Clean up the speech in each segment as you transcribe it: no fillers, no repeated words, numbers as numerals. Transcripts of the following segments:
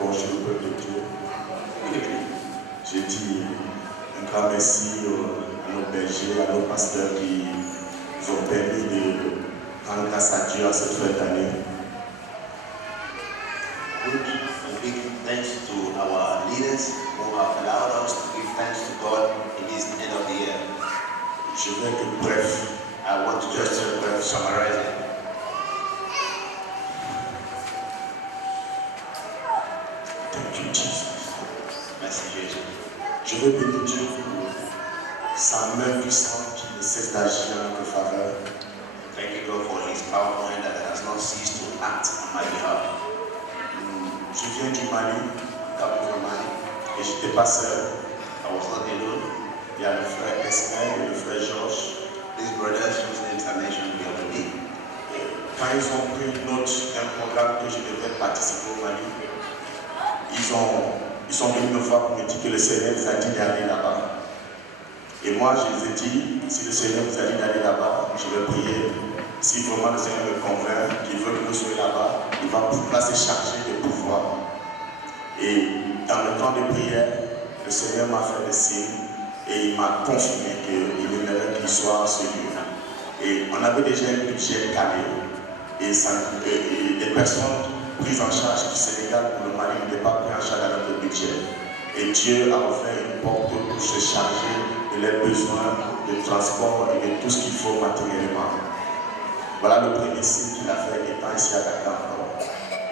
Bonjour, peuple de Dieu. J'ai dit un grand merci à nos bergers, à nos pasteurs qui nous ont permis de rendre grâce à Dieu à cette fin d'année. A big thanks to our leaders who have allowed us to give thanks to God in this end of the year. Je vais être bref. I want to just summarize it. Thank you, Jesus. Merci Jésus. Je veux bénir Dieu pour sa main puissante qui ne cesse d'agir en notre faveur. Thank you God for His powerful hand that has not ceased to act on my behalf. Je viens du Mali, Coming from Mali, et je n'étais pas seul. I was not alone. Il y a le frère Esmel et le frère Georges. These brothers whose names are mentioned here with me, Quand ils ont pris note d'un programme que je devais participer au Mali, ils sont venus me voir pour me dire que le Seigneur vous a dit d'aller là-bas. Et moi, je les ai dit, si le Seigneur vous a dit d'aller là-bas, je vais prier. Si vraiment le Seigneur me convainc qu'il veut que vous soyez là-bas, il va vous placer chargé de pouvoir. Et dans le temps de prière, le Seigneur m'a fait des signes et il m'a confirmé qu'il aimerait qu'il soit à ce lieu. Et on avait déjà un budget calé et des personnes prises en charge du Sénégal pour le Mali n'étaient pas prises en charge dans notre budget. Et Dieu a offert une porte pour se charger de leurs besoins de transport et de tout ce qu'il faut matériellement. Voilà le premier signe qu'il a fait étant ici à Dakar.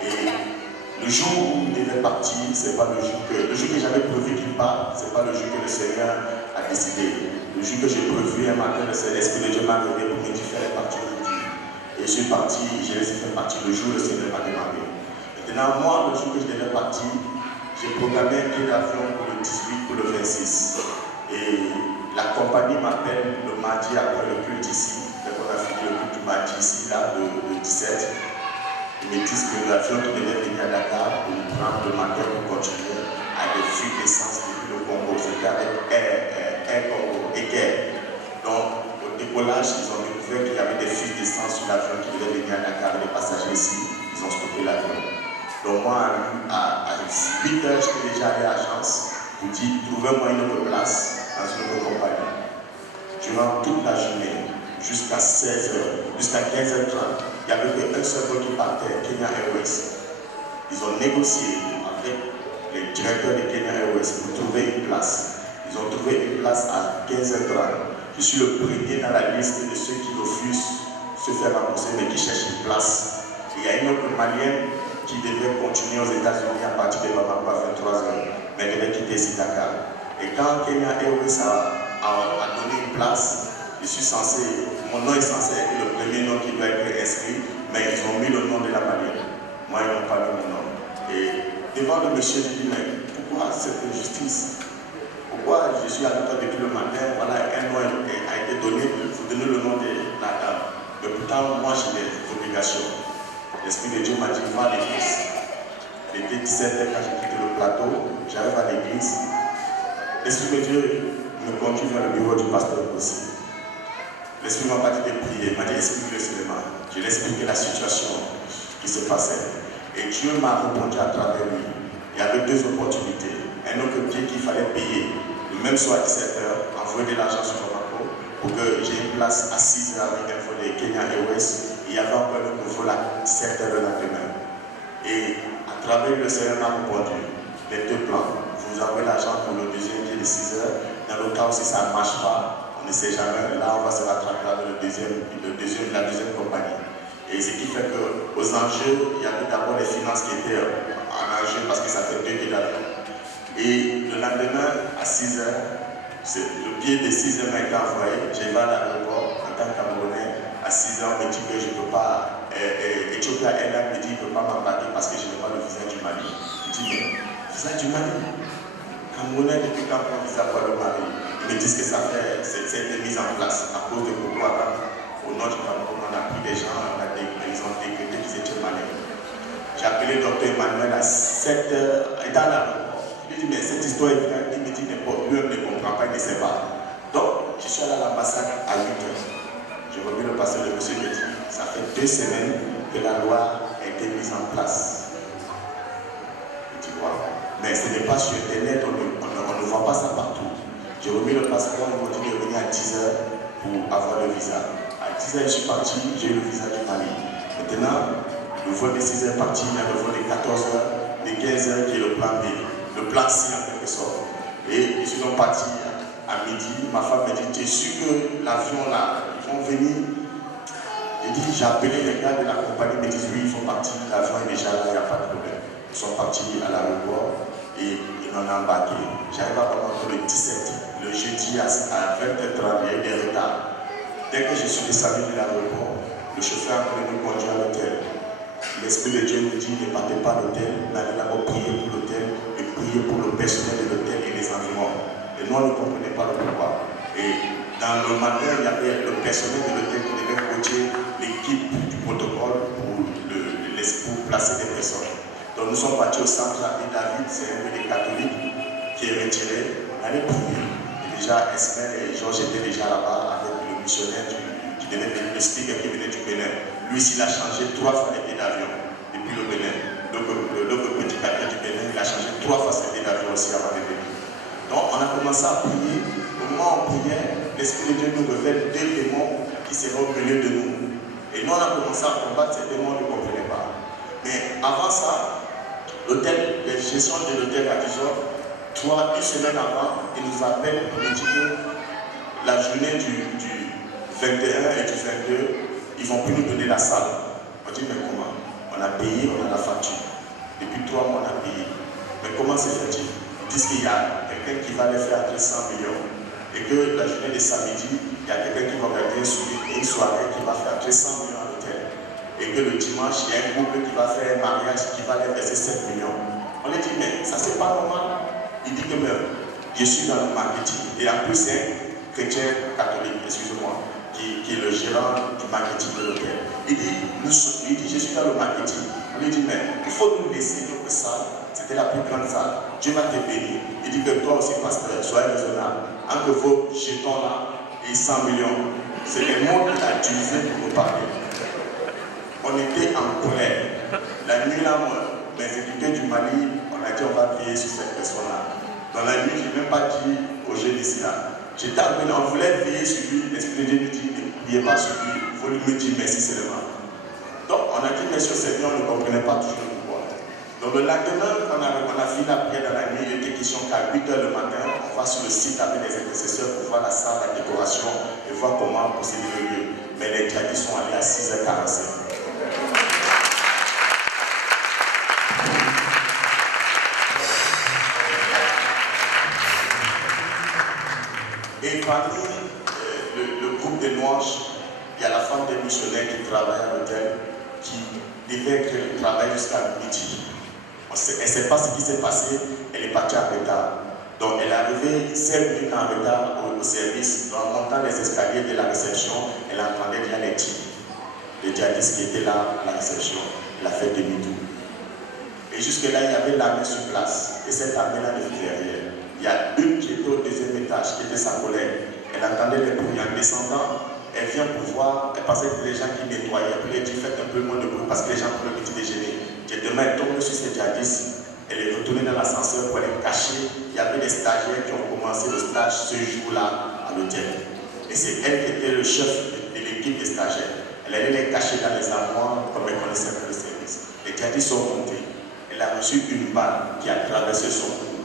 Et le jour où il devait partir, c'est pas le jour que j'avais prévu qu'il parte, c'est pas le jour que le Seigneur a décidé. Le jour que j'ai prévu un matin, l'Esprit de Dieu m'a donné pour me dire faire partir aujourd'hui. Et je suis parti, je les ai fait partir le jour où le Seigneur m'a demandé. Maintenant, moi, le jour que je devais partir, j'ai programmé un billet d'avion pour le 18, pour le 26. Et la compagnie m'appelle le mardi après le culte ici. Donc on a fini le culte du mardi ici, là, le 17. Ils me disent que l'avion qui devait venir à Dakar pour nous prendre le matin pour continuer à des fuites d'essence depuis le Congo. C'était avec Air Congo et Guerre. Donc, au décollage, ils ont découvert qu'il y avait des fuites d'essence sur l'avion qui devait venir à Dakar avec les passagers ici. Ils ont stoppé l'avion. Donc, moi, à 8 heures, j'étais déjà allé à l'agence pour dire trouvez-moi une autre place dans une autre compagnie. Durant toute la journée, jusqu'à 16h, jusqu'à 15h30, il n'y avait qu'un seul vol qui partait, Kenya Airways. Ils ont négocié avec les directeurs de Kenya Airways pour trouver une place. Ils ont trouvé une place à 15h30. Je suis le premier dans la liste de ceux qui refusent se faire rembourser mais qui cherchent une place. Il y a une autre Malienne qui devait continuer aux États-Unis à partir de Bamako à 23h, mais elle devait quitter ici Dakar. Et quand Kenya Airways a donné une place, mon nom est censé être le premier nom qui doit être inscrit, mais ils ont mis le nom de la Malienne. Moi, ils n'ont pas mis mon nom. Et devant le monsieur, je dis, mais pourquoi cette injustice? Pourquoi je suis à l'école depuis le matin, voilà, un nom a été donné, il faut donner le nom de la dame. Mais pourtant, moi, j'ai des obligations. L'Esprit de Dieu m'a dit, va à l'église. Il était 17h quand j'ai quitté le plateau, j'arrive à l'église. L'Esprit de Dieu me conduit vers le bureau du pasteur aussi. L'Esprit m'a pas dit de prier, il m'a dit explique-le seulement. Je lui ai expliqué la situation qui se passait. Et Dieu m'a répondu à travers lui. Il y avait deux opportunités. Un autre billet qu'il fallait payer le même soir à 17h, envoyer de l'argent sur Bamako pour que j'ai une place à 6h avec un vol de Kenya Airways. Il y avait encore un vol à 17h le lendemain. Et à travers le Seigneur m'a répondu les deux plans. Vous envoyez l'argent pour le deuxième billet de 6h. Dans le cas où si ça ne marche pas, on ne sait jamais, là on va se rattraper avec la deuxième compagnie. Et ce qui fait qu'aux enjeux, il y avait d'abord les finances qui étaient en enjeu parce que ça fait 2 billets d'avion. Et le lendemain, à 6h, le billet de 6h m'a été envoyé. Je vais à l'aéroport en tant que Camerounais. À 6h, on me dit que je ne peux pas. Ethiopia Airlines me dit qu'il ne peut pas m'embarquer parce que je n'ai pas le visa du Mali. Je dis, mais visa du Mali? Camerounais, depuis quand on visa pour le Mali? Ils me disent que ça fait, c'est mise en place à cause de Boko Haram. Au nord du Cameroun, on a pris des gens, ils ont décrété qu'ils étaient maliens. J'ai appelé le docteur Emmanuel à 7h, et dans l'aéroport. Je lui ai dit, mais cette histoire est vraie. Il me dit, n'importe lui, ne comprend pas, il ne sait pas. Donc, je suis allé à l'ambassade à 8h. Je reviens le passer, le monsieur me dit, ça fait 2 semaines que la loi a été mise en place. Je dis, ce n'est pas sur Internet, on ne voit pas ça partout. J'ai remis le passeport, ils m'ont dit de venir à 10h pour avoir le visa. À 10h, je suis parti, j'ai eu le visa du Mali. Maintenant, le vol de 6h est parti, il y a le vol de 14h, de 15h qui est le plan B, le plan C en quelque sorte. Et ils sont partis à midi. Ma femme m'a dit, tu es sûr que l'avion là, ils vont venir? J'ai dit, j'ai appelé les gars de la compagnie, ils me disent oui, ils font partie, l'avion est déjà là, il n'y a pas de problème. Ils sont partis à l'aéroport et ils m'ont embarqué. J'arrive à Bamako le 17, le jeudi à 20h30, il y a eu des retards. Dès que je suis descendu de l'aéroport, le chauffeur a voulu me conduire à l'hôtel. L'Esprit de Dieu me dit, ne partez pas à l'hôtel, mais allez d'abord prier pour l'hôtel et prier pour le personnel de l'hôtel et les environs. Et nous, on ne comprenait pas le pourquoi. Et dans le matin, il y avait le personnel de l'hôtel qui devait coacher l'équipe du protocole pour placer des personnes. Donc nous sommes partis au centre Abbé David, c'est un des catholiques qui est retiré. On allait prier. Et déjà, Esmel et Georges étaient déjà là-bas avec le missionnaire qui devait venir, le speaker qui venait du Bénin. Lui, il a changé 3 fois les billets d'avion depuis le Bénin. Donc le prédicateur du Bénin, il a changé 3 fois ses billets d'avion aussi avant de venir. Donc on a commencé à prier. Au moment où on priait, l'Esprit de Dieu nous révèle 2 démons qui seraient au milieu de nous. Et nous, on a commencé à combattre ces démons, on ne comprenait pas. Mais avant ça, l'hôtel, les gestions de l'hôtel à Dijon, une semaine avant, ils nous appellent pour nous dire que la journée du 21 et du 22, ils vont plus nous donner la salle. On dit, mais comment? On a payé, on a la facture. Depuis 3 mois, on a payé. Mais comment se fait-il? Ils disent qu'il y a quelqu'un qui va les faire entrer 100 millions. Et que la journée de samedi, il y a quelqu'un qui va organiser une soirée qui va faire entrer 100 millions à l'hôtel. Et que le dimanche, il y a un couple qui va faire un mariage qui va les verser 7 millions. On lui dit, mais ça c'est pas normal. Il dit que je suis dans le marketing. Et en plus, c'est un chrétien catholique, excusez-moi, qui est le gérant du marketing de l'hôtel. Il dit, je suis dans le marketing. On lui dit, mais il faut nous laisser notre salle. C'était la plus grande salle. Dieu va te bénir. Il dit que toi aussi, pasteur, soyez raisonnable. Entre vos jetons là et 100 millions, c'est les mots qu'il a utilisés pour nous parler. On était en colère. La nuit là, mes éduqués du Mali, on a dit on va veiller sur cette personne-là. Dans la nuit, je n'ai même pas dit au jeune ici là. J'étais arrivé, on voulait veiller sur lui. L'Esprit de Dieu nous dit, ne priez pas sur lui. Il faut lui dire merci seulement. Donc on a dit merci au Seigneur, on ne comprenait pas toujours le pourquoi. Donc le lendemain, quand on a fini la prière dans la nuit, il était question qu'à 8h le matin, on va sur le site avec les intercesseurs pour voir la salle, la décoration et voir comment procéder le lieu. Mais les djihadistes sont allés à 6h45. Et parmi le groupe des Noirs, il y a la femme des missionnaires qui travaille à l'hôtel, qui devait travailler jusqu'à midi. Elle ne sait pas ce qui s'est passé, elle est partie en retard. Donc elle est arrivée 5 minutes en retard au service. En montant les escaliers de la réception, elle entendait bien les tirs. Les djihadistes qui étaient là à la réception. Elle a fait demi-tour. Et jusque-là, il y avait l'armée sur place. Et cette armée-là ne faisait rien. Il y a une qui était au 2e étage, qui était sa collègue. Elle entendait les bruits. En descendant, elle vient pour voir. Elle pensait que les gens qui nettoyaient. Puis elle dit, faites un peu moins de bruit parce que les gens prennent le petit déjeuner. Demain, elle tombe sur ces djihadistes. Elle est retournée dans l'ascenseur pour aller cacher. Il y avait des stagiaires qui ont commencé le stage ce jour-là à l'hôtel. Et c'est elle qui était le chef de l'équipe des stagiaires. Elle allait les cacher dans les armoires comme elle connaissait le service. Les djihadistes sont montés. Elle a reçu une balle qui a traversé son cou.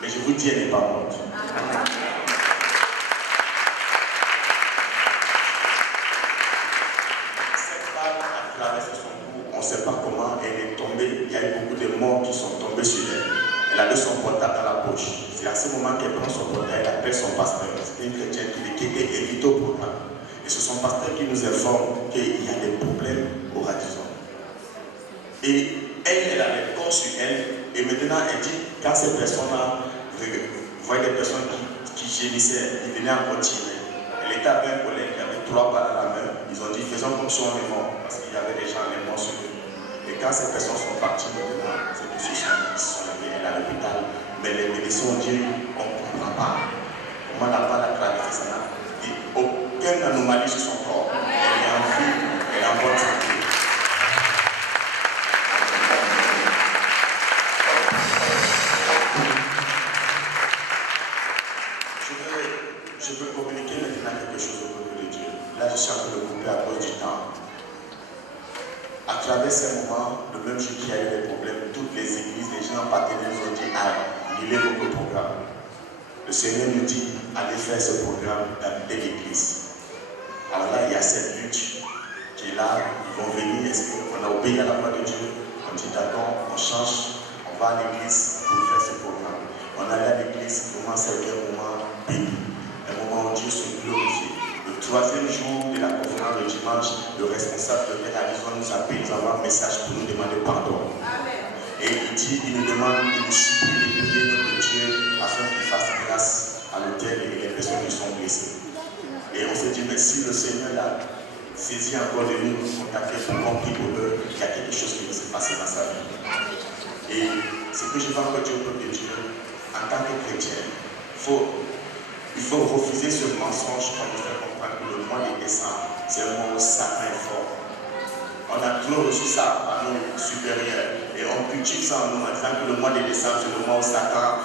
Mais je vous dis, elle n'est pas morte. Cette balle a traversé son cou. On ne sait pas comment elle est tombée. Il y a eu beaucoup de morts qui sont tombés sur elle. Elle avait son portable dans la poche. C'est à ce moment qu'elle prend son portable, elle appelle son pasteur. C'était une chrétienne qui était invitée au programme. Et c'est son pasteur qui nous informe qu'il y a des problèmes au Radisson. Et elle avait le corps sur elle. Et maintenant, elle dit, quand ces personnes-là voyaient des personnes qui gémissaient, ils venaient encore tirer. Elle était avec un collègue qui avait 3 balles à la main. Ils ont dit, faisons comme si on est mort. Parce qu'il y avait des gens les morts sur eux. Et quand ces personnes sont parties, maintenant, ces personnes sont levées à l'hôpital. Mais les médecins ont dit, on ne comprend pas. Comment la balle a traversé ça? Et aucune anomalie sur son corps. Elle est en vie, elle est en bonne santé. suis en train de couper à cause du temps. À travers ces moments, le même jour qu'il y a eu des problèmes, toutes les églises, les gens partenaires nous ont dit, annulez votre programme. Le Seigneur nous dit, allez faire ce programme dans telle église. Alors là, il y a cette lutte qui est là, ils vont venir, est-ce qu'on a obéi à la voix de Dieu? On dit d'accord, on change, on va à l'église pour faire ce programme. On allait à l'église, vraiment c'était un moment béni, un moment où Dieu se glorifie. Le troisième jour de la conférence de dimanche, le responsable de l'Arizona nous appelle, nous envoie un message pour nous demander pardon. Amen. Et il dit, il nous demande, il nous supplie de prier notre Dieu afin qu'il fasse grâce à l'autel et les personnes qui sont blessées. Et on s'est dit, mais si le Seigneur a saisi encore de nous contacter pour qu'on prie pour eux, il y a quelque chose qui va se passer dans sa vie. Et ce que je veux encore dire au peuple de Dieu, en tant que chrétien, il faut refuser ce mensonge qu'on nous fait comprendre que le mois de décembre, c'est un mois où Satan est fort. On a toujours reçu ça par nos supérieurs et on cultive ça en nous en disant que le mois de décembre, c'est le mois où Satan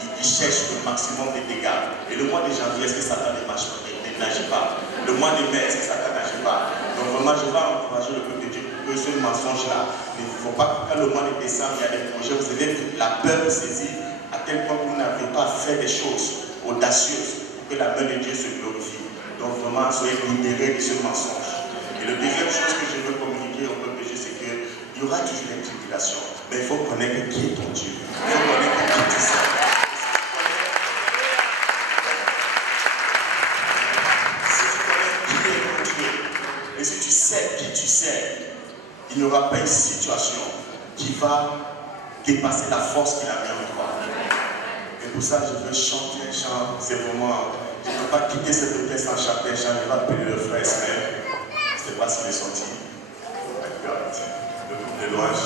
il cherche le maximum de dégâts. Et le mois de janvier, est-ce que Satan n'agit pas? Le mois de mai, est-ce que Satan n'agit pas? Donc vraiment, je vais encourager le peuple de Dieu que ce mensonge-là, il ne faut pas que quand le mois de décembre, il y a des projets, vous avez la peur de saisir à tel point que vous n'arrivez pas à faire des choses audacieuses pour que la main de Dieu se glorifie. Donc vraiment, soyez libérés de ce mensonge. Et la deuxième chose que je veux communiquer au peuple de Dieu, c'est qu'il y aura toujours des tribulations. Mais il faut connaître qui est ton Dieu. Il faut connaître qui tu sais. Si tu connais qui est ton Dieu, et si tu sais qui tu sais, il n'y aura pas une situation qui va dépasser la force qu'il a mis en toi. Et pour ça, je veux chanter un chant. C'est vraiment, je ne peux pas quitter cette hôtesse sans chanter un chant. Je vais appeler le frère Ismaël. Je ne sais pas s'il est sorti. Oh my God. Le groupe de louange.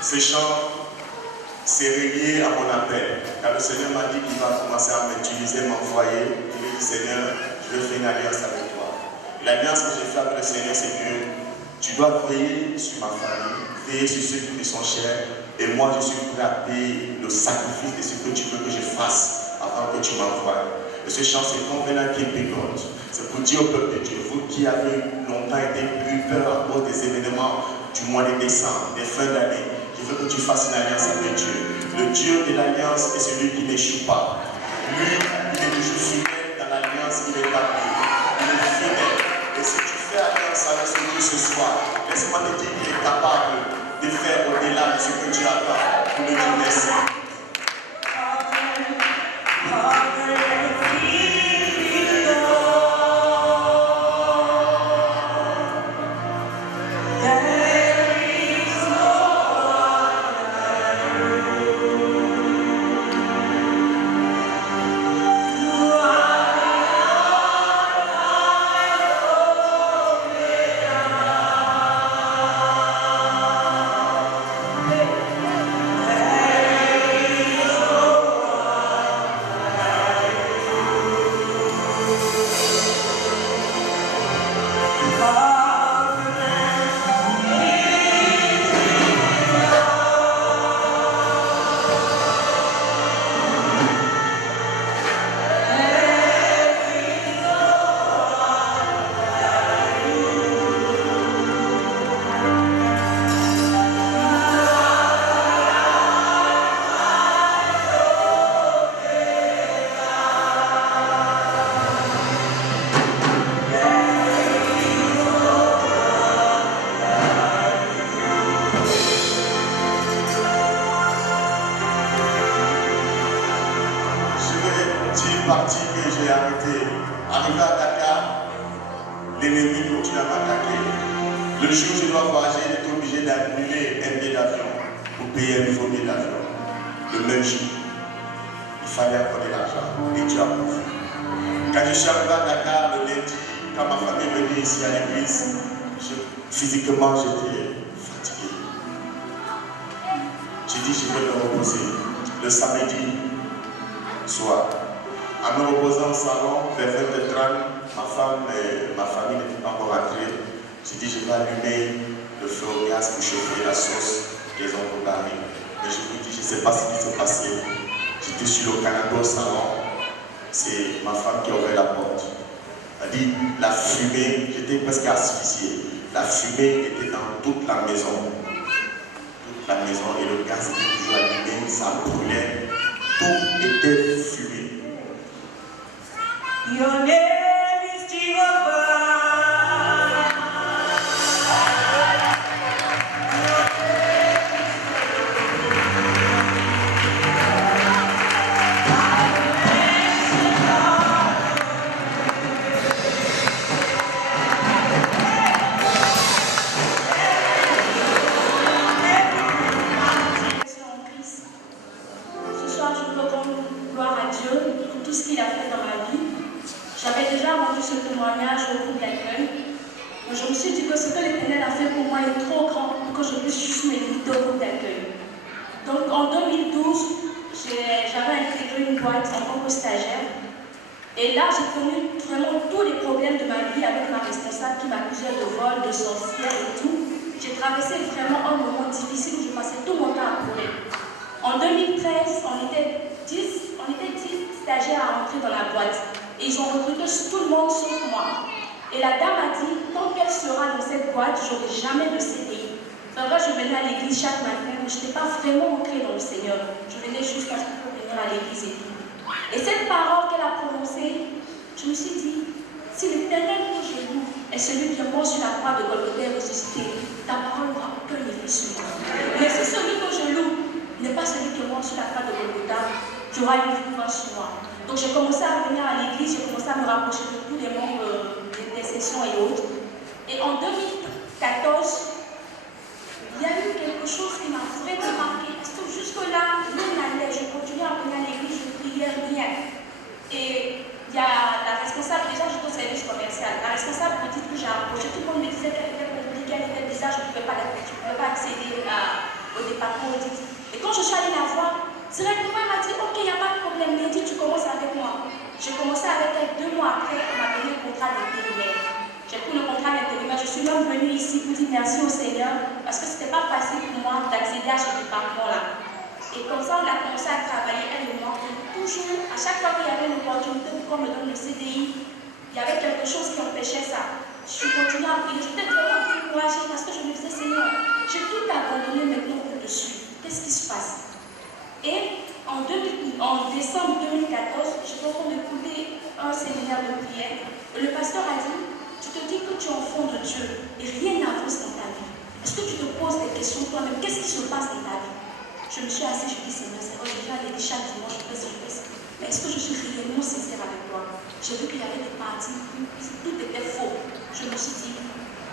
Ce chant, c'est relié à mon appel. Car le Seigneur m'a dit qu'il va commencer à m'utiliser, m'envoyer. Il m'a dit, Seigneur, je vais faire une alliance avec toi. Et l'alliance que j'ai faite avec le Seigneur, c'est que tu dois veiller sur ma famille, veiller sur ceux qui me sont chers. Et moi, je suis prêt à payer le sacrifice de ce que tu veux que je fasse avant que tu m'envoies. Et ce chant, c'est Covenant Keeping God. C'est pour dire au peuple de Dieu, vous qui avez longtemps eu peur à cause des événements du mois de décembre, des fins d'année, je veux que tu fasses une alliance avec Dieu. Le Dieu de l'alliance est celui qui n'échoue pas. Lui, il est toujours fidèle dans l'alliance qu'il établit. Il est fidèle. Et si tu fais alliance avec ce Dieu ce soir, laisse-moi te dire qu'il est capable de faire au-delà de ce que tu attends pour le dire merci. Parti que j'ai arrêté. Arrivé à Dakar, l'ennemi continue à m'attaquer. Le jour où je dois voyager, j'étais obligé d'annuler un billet d'avion pour payer un nouveau billet d'avion. Le même jour, il fallait accorder l'argent et Dieu a pourvu. Quand je suis arrivé à Dakar le lundi, quand ma famille venait ici à l'église, physiquement j'étais fatigué. J'ai dit je vais me reposer. Le samedi soir, en me reposant au salon, vers 20h30, ma femme et ma famille n'étaient pas encore rentrées. J'ai dit, je vais allumer le feu au gaz pour chauffer la sauce qu'ils ont préparée. Mais je vous dis, je ne sais pas ce qui s'est passé. J'étais sur le canapé au salon. C'est ma femme qui a ouvert la porte. C'est-à-dire, la fumée, j'étais presque asphyxié. La fumée était dans toute la maison. Toute la maison, et le gaz était toujours allumé, ça brûlait. Tout était fumé. Your name is Jehovah. Ce soir, je veux rendre gloire à Dieu pour tout ce qu'il a fait dans ma vie. J'avais déjà rendu ce témoignage au groupe d'accueil. Mais je me suis dit que ce que l'Éternel a fait pour moi est trop grand pour que je puisse juste me limiter au groupe d'accueil. Donc en 2012, j'avais intégré une boîte en tant que stagiaire. Et là, j'ai connu vraiment tous les problèmes de ma vie avec ma responsable qui m'accusait de vol, de sorcière et tout. J'ai traversé vraiment un moment difficile où je passais tout mon temps à pleurer. En 2013, on était 10 stagiaires à entrer dans la boîte. Et ils ont recruté tout le monde sauf moi. Et la dame a dit, tant qu'elle sera dans cette boîte, je n'aurai jamais de CDI. C'est vrai, je venais à l'église chaque matin, mais je n'étais pas vraiment ancrée dans le Seigneur. Je venais juste parce que pour venir à l'église et tout. Et cette parole qu'elle a prononcée, je me suis dit, si l'Éternel que je loue est celui qui est mort sur la croix de Golgotha et ressuscité, ta parole n'aura aucun effet sur moi. Mais si celui que je loue n'est pas celui qui est mort sur la croix de Golgotha, tu auras une victoire sur moi. Donc j'ai commencé à venir à l'église, j'ai commencé à me rapprocher de tous les membres des sessions et autres. Et en 2014, il y a eu quelque chose qui m'a vraiment marqué. Parce que jusque-là, rien n'allait, je continuais à venir à l'église, je priais, rien. Et il y a la responsable, déjà j'étais au service commercial, la responsable petite que j'ai approchée, tout le monde me disait qu'elle était compliquée, elle était bizarre, je ne pouvais pas accéder au département audit. Et quand je suis allée la voir, directement elle m'a dit, ok, il n'y a pas de problème, Lady, tu commences avec moi. J'ai commencé avec elle 2 mois après, elle m'a donné le contrat d'intérimaire. J'ai pris le contrat d'intérimaire, je suis même venue ici pour dire merci au Seigneur, parce que ce n'était pas facile pour moi d'accéder à ce département-là. Et comme ça, on a commencé à travailler, elle et moi. Toujours, à chaque fois qu'il y avait une opportunité pour qu'on me donne le CDI, il y avait quelque chose qui empêchait ça. Je suis continuée à prier, j'étais vraiment découragée parce que je me disais, Seigneur, j'ai tout abandonné maintenant pour te suivre. Qu'est-ce qui se passe? Et en décembre 2014, j'étais en train d'écouter un séminaire de prière. Et le pasteur a dit, tu te dis que tu es enfant de Dieu et rien n'avance dans ta vie. Est-ce que tu te poses des questions toi-même? Qu'est-ce qui se passe dans ta vie? Je me suis assise, je dis Seigneur, je viens à l'église chaque dimanche, je fais. Mais est-ce que je suis réellement sincère avec toi? J'ai vu qu'il y avait des parties où tout était faux. Je me suis dit,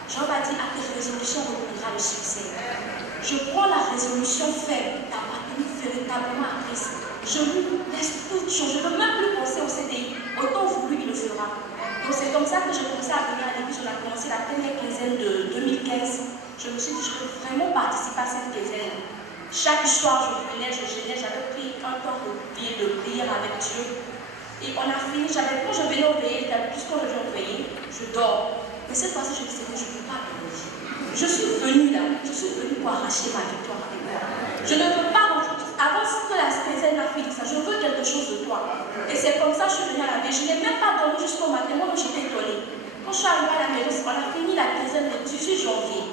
Jean m'a dit, à tes résolutions répondra le succès. Je prends la résolution faible d'appartenir véritablement à Christ. Je lui laisse toute chose. Je ne veux même plus penser au CDI. Autant voulu, il le fera. Donc c'est comme ça que j'ai commencé à venir à l'église. On a commencé la première quinzaine de 2015. Je me suis dit, je peux vraiment participer à cette quinzaine. Chaque soir, je venais, je gênais, j'avais pris un temps de prière avec Dieu. Et on a fini, quand je venais au veillée, puisqu'on vient au veillée, je dors. Mais cette fois-ci, je me disais, je ne peux pas dormir. Je suis venue là, je suis venue pour arracher ma victoire avec moi. Je ne veux pas, avant que la quinzaine m'a fait ça, je veux quelque chose de toi. Et c'est comme ça que je suis venue à la veille. Je n'ai même pas dormi jusqu'au matin, moi j'étais étonnée. Quand je suis arrivée à la maison, on a fini la quinzaine le 18 janvier.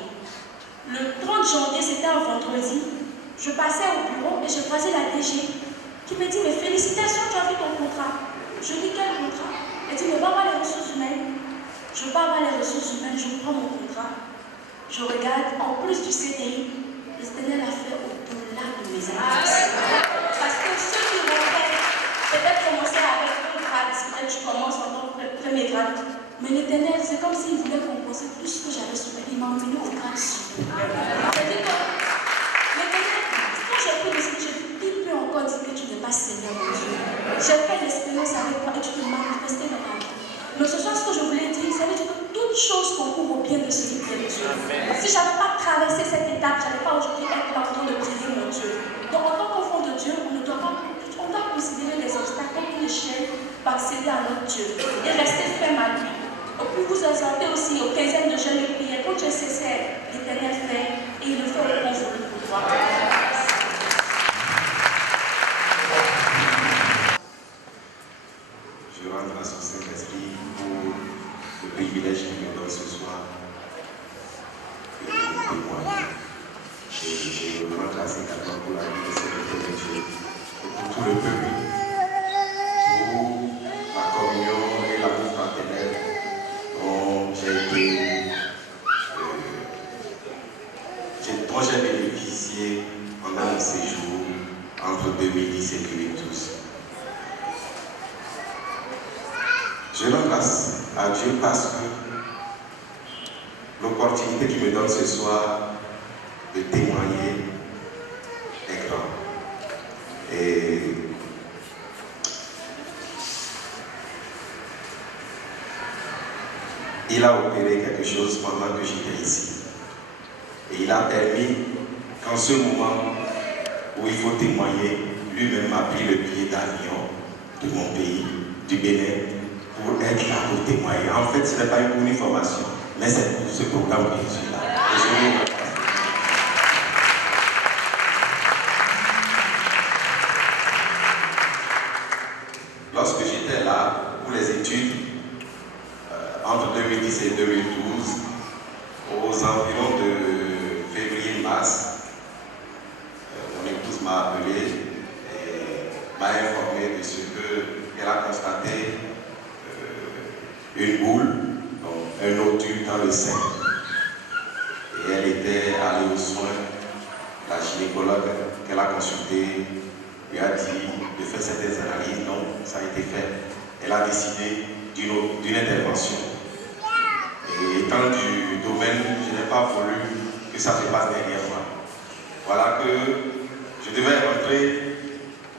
Le 30 janvier, c'était un vendredi. Je passais au bureau et je croisais la DG qui me dit, mais félicitations, tu as fait ton contrat. Je dis, quel contrat? Elle dit, mais va voir les ressources humaines. Je pars voir les ressources humaines, je prends mon contrat. Je regarde, en plus du CDI, l'Éternel a fait au-delà de mes attentes. Parce que ceux qui vont faire, peut-être commencer avec un grade, peut-être tu commences en tant que premier grade. Mais l'Éternel, c'est comme s'il voulait composer tout ce que j'avais soumis. Il m'a emmené au grade supérieur. C'est-à-dire que l'Éternel, quand j'ai pris le CDI, je dis, il peut encore dire que tu n'es pas Seigneur mon Dieu. J'ai fait l'expérience avec toi et tu te manifesté dans ma vie. Mais ce soir, ce que je voulais dire, ça veut dire que toute chose concourt au bien de celui qui est Dieu. Si je n'avais pas traversé cette étape, je n'allais pas aujourd'hui être là en train de prier mon Dieu. Donc en tant qu'enfant de Dieu, on doit considérer les obstacles comme une échelle pour accéder à notre Dieu et rester ferme à lui. Et puis vous exhortez aussi aux quinzaines de jeûne et prières. Quand tu es sincère, l'Éternel fait et il le fait au bon voulu pour toi. Je rentre à son Saint-Esprit pour témoigner. J'ai vraiment grâce également pour la vie de secrétaire de Dieu et pour tout le peuple, pour la communion et l'amour fraternel dont j'ai bénéficié pendant mon séjour entre 2010 et 2012. Je rends grâce à Dieu parce que l'opportunité qu'il me donne ce soir de témoigner est grande. Et il a opéré quelque chose pendant que j'étais ici. Et il a permis qu'en ce moment où il faut témoigner, lui-même m'a pris le billet d'avion de mon pays, du Bénin, pour être là pour témoigner. En fait, ce n'est pas une formation, mais c'est pour ce programme que je suis là. Et je vous remercie. Lorsque j'étais là pour les études, entre 2010 et 2012, aux environs de février-mars, mon épouse m'a appelé et m'a informé de ce qu'elle a constaté une boule, donc un nodule dans le sein. Et elle était allée aux soins. La gynécologue qu'elle a consultée lui a dit de faire certaines analyses, donc ça a été fait. Elle a décidé d'une intervention. Et étant du domaine, je n'ai pas voulu que ça se passe derrière moi. Voilà que je devais rentrer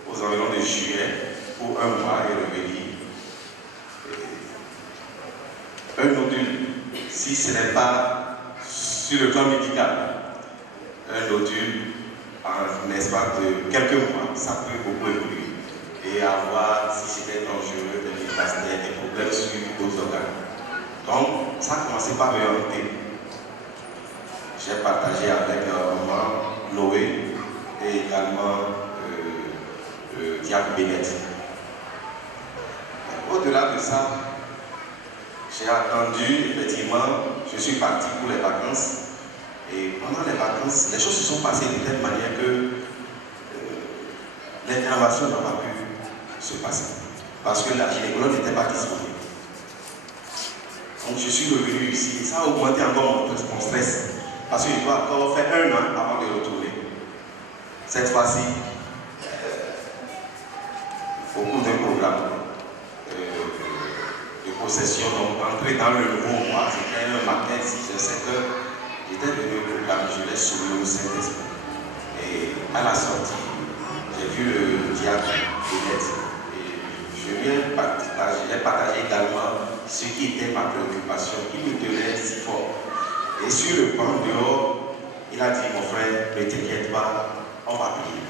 aux environs de juillet pour un mois et revenir. Un nodule, si ce n'est pas sur le plan médical, un nodule, en espace de quelques mois, ça peut beaucoup évoluer et avoir, si c'était dangereux, des problèmes sur d'autres organes. Donc, ça a commencé par me hanter. J'ai partagé avec maman Noé et également Diacre Bennett. Au-delà de ça, j'ai attendu, effectivement, je suis parti pour les vacances. Et pendant les vacances, les choses se sont passées de telle manière que l'intervention n'a pas pu se passer. Parce que la gynécologue n'était pas disponible. Donc je suis revenu ici et ça a augmenté encore mon stress. Parce que je dois encore faire un an avant de retourner. Cette fois-ci, au cours d'un programme de possession, donc entrer dans le nouveau mois, c'était un matin, si je sais que j'étais venu au programme, je l'ai soumis au Saint-Esprit. Et à la sortie, j'ai vu le diacre Bennett. Je lui ai partagé également ce qui était ma préoccupation, qui me tenait si fort. Et sur le banc dehors, il a dit, mon frère, ne t'inquiète pas, on va prier.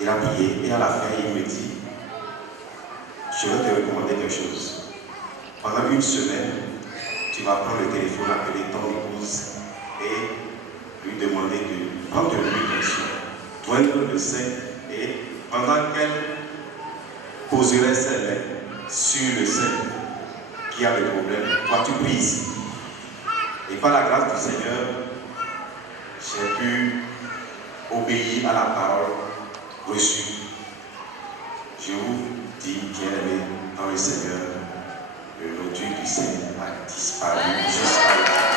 Il a prié et à la fin, il me dit, je vais te recommander quelque chose. Pendant une semaine, tu vas prendre le téléphone, appeler ton épouse et lui demander de prendre de lui ton soin, joindre le sein et pendant qu'elle poserait ses mains sur le sein qui a le problème, toi tu pries ici. Et par la grâce du Seigneur, j'ai pu obéir à la parole reçue. Je vous dis, bien-aimé dans le Seigneur, le nodule du sein a disparu jusqu'à aujourd'hui.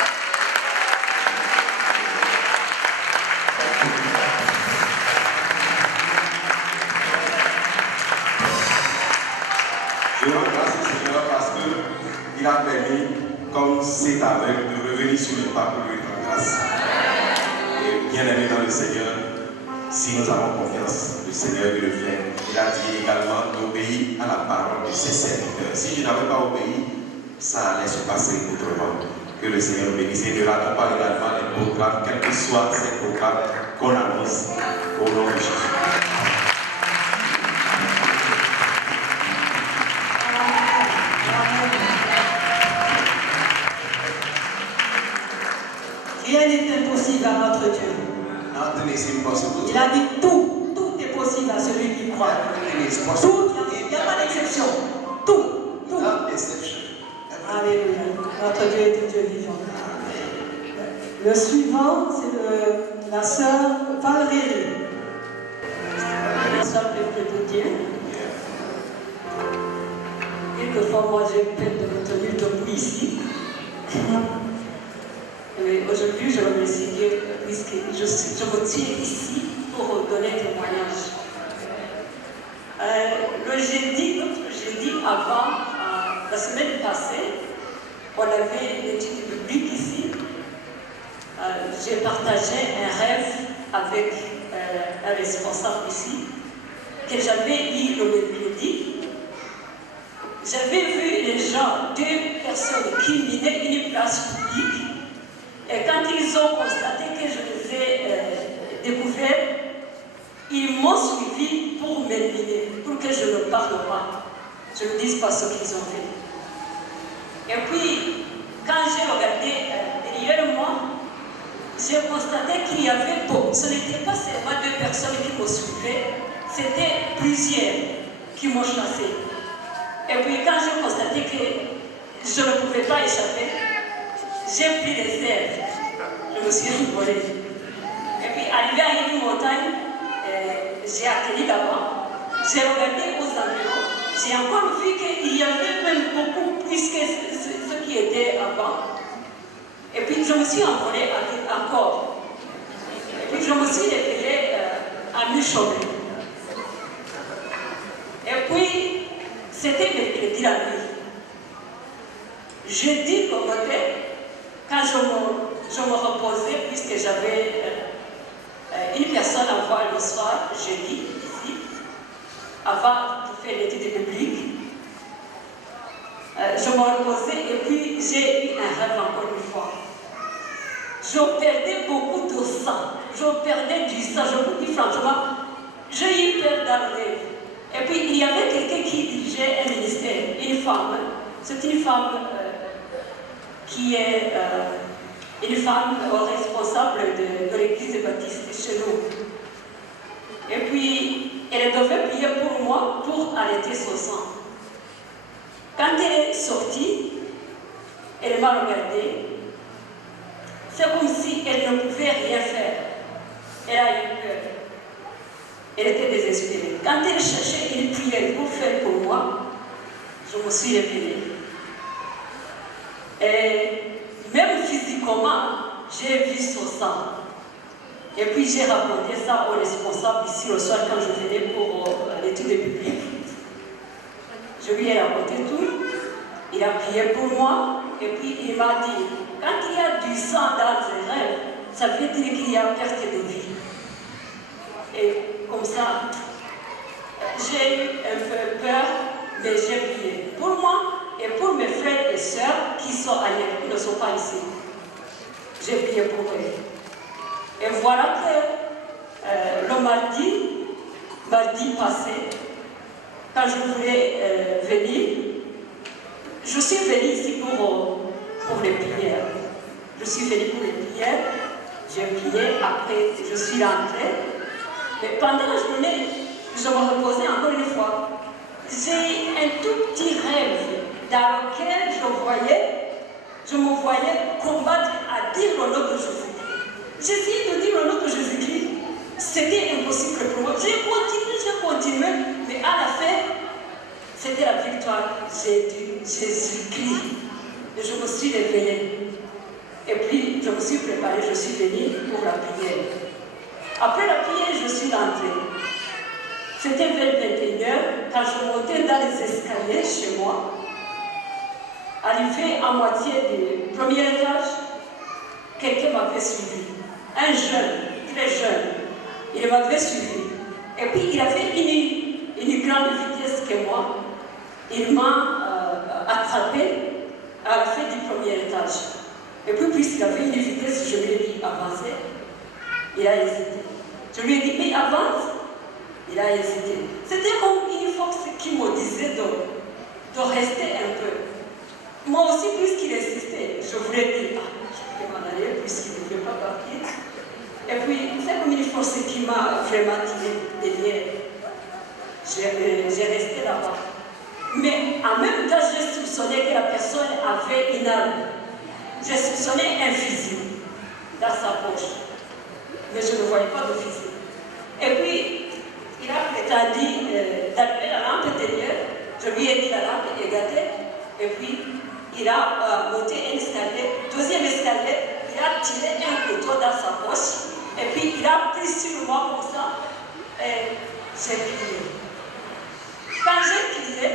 Je rends grâce au Seigneur parce qu'il a permis, comme c'est aveugle, de revenir sur le pas pour lui rendre grâce. Et bien aimé dans le Seigneur, si nous avons confiance, le Seigneur veut le faire. Il a dit également d'obéir à la parole de ses serviteurs. Si je n'avais pas obéi, ça allait se passer autrement. Que le Seigneur nous bénisse et ne ratons pas également les programmes, quels que soient ces programmes qu'on annonce au nom de Jésus. Rien n'est impossible à notre Dieu. Nothing is impossible. Il a dit tout est possible à celui qui croit. Everything is possible. Tout, il n'y a pas d'exception. Tout. Without exception. Alléluia. Notre Dieu est un Dieu vivant. Le suivant, c'est la sœur Valérie. La sœur de Dieu. Quelquefois, moi, j'ai peine de me tenir debout ici. Mais aujourd'hui, je remercie Dieu puisque je me tiens ici pour donner témoignage. Le jeudi, avant, la semaine passée, on avait une étude biblique ici. J'ai partagé un rêve avec un responsable ici, que j'avais eu le mercredi. J'avais vu les gens, deux personnes qui minaient une place publique, et quand ils ont constaté que je les ai découverts, ils m'ont suivi pour m'éliminer, pour que je ne parle pas, je ne dise pas ce qu'ils ont fait. Et puis, quand j'ai regardé derrière moi, j'ai constaté qu'il y avait beaucoup. Ce n'était pas seulement deux personnes qui me suivaient, c'était plusieurs qui m'ont chassé. Et puis, quand j'ai constaté que je ne pouvais pas échapper, j'ai pris les airs. Je me suis envolée. Et puis, arrivé à une montagne, j'ai atterri là-bas. J'ai regardé aux environs. J'ai encore vu qu'il y avait même beaucoup plus que ce qui était avant. Et puis, je me suis envolée encore. Et puis, je me suis réveillée à mi-chemin. Et puis, c'était mercredi la nuit. Jeudi au matin, quand je me reposais, puisque j'avais une personne à voir le soir, jeudi, ici, avant de faire l'étude biblique, je me reposais et puis j'ai eu un rêve encore une fois. Je perdais beaucoup de sang, je perdais du sang, je vous dis franchement, j'ai eu peur dans le rêve. Et puis il y avait quelqu'un qui dirigeait un ministère, une femme. C'est une femme qui est une femme responsable de l'église baptiste chez nous. Et puis elle devait prier pour moi pour arrêter son sang. Quand elle est sortie, elle m'a regardée. C'est comme si elle ne pouvait rien faire. Elle a eu peur. Elle était désespérée. Quand elle cherchait une prière pour faire pour moi, je me suis réveillée. Et même physiquement, j'ai vu son sang. Et puis j'ai raconté ça au responsable ici le soir quand je venais pour l'étude biblique. Je lui ai raconté tout. Il a prié pour moi. Et puis il m'a dit, quand il y a du sang dans les rêves, ça veut dire qu'il y a perte de vie. Et comme ça, j'ai eu un peu peur, mais j'ai prié pour moi et pour mes frères et sœurs qui sont ailleurs, qui ne sont pas ici. J'ai prié pour eux. Et voilà que le mardi passé, quand je voulais venir, je suis venue ici pour les prières. Je suis venue pour les prières, j'ai prié, après je suis rentrée. Mais pendant la journée, je me reposais encore une fois. J'ai un tout petit rêve dans lequel je me voyais combattre à dire le nom de Jésus-Christ. J'essayais de dire le nom de Jésus-Christ. C'était impossible pour moi. J'ai continué, mais à la fin, c'était la victoire. J'ai dit Jésus-Christ. Et je me suis réveillée. Et puis, je me suis préparée, je suis venue pour la prière. Après la prière, je suis rentrée. C'était vers 21h, quand je montais dans les escaliers chez moi. Arrivé à moitié du premier étage, quelqu'un m'avait suivi. Un jeune, très jeune, il m'avait suivi. Et puis il avait une grande vitesse que moi. Il m'a attrapé à la fin du premier étage. Et puis puisqu'il avait une vitesse, je lui ai dit avancer. Il a hésité. Je lui ai dit, mais avance. Il a hésité. C'était comme une force qui me disait de rester un peu. Moi aussi, puisqu'il insistait, je voulais dire, je vais m'en aller, puisqu'il ne voulait pas partir. Et puis, c'est comme une force qui m'a vraiment tiré derrière. J'ai resté là-bas. Mais en même temps, j'ai soupçonné que la personne avait une arme. J'ai soupçonné un fusil. dans sa poche. Mais je ne voyais pas de fusil. Et puis, il a prétendu d'allumer la lampe intérieure. Je lui ai dit la lampe est gâtée. Et puis, il a monté un escalier. Deuxième escalier, il a tiré un couteau dans sa poche. Et puis, il a pris sur moi comme ça. Et j'ai crié. Quand j'ai crié,